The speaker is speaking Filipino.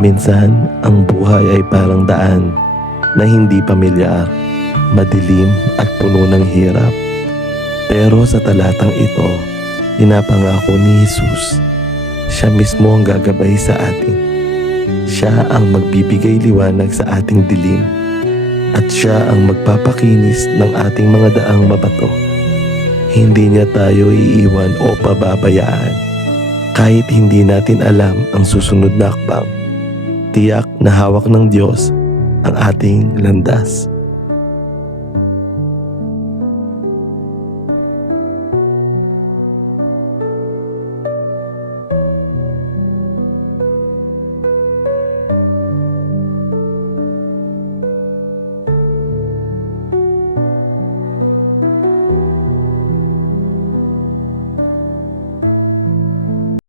Minsan, ang buhay ay parang daan na hindi pamilyar, madilim at puno ng hirap. Pero sa talatang ito, pinapangako ni Jesus, siya mismo ang gagabay sa atin. Siya ang magbibigay liwanag sa ating dilim at siya ang magpapakinis ng ating mga daang mabato. Hindi niya tayo iiwan o pababayaan. Kahit hindi natin alam ang susunod na akbang, tiyak na hawak ng Diyos ang ating landas.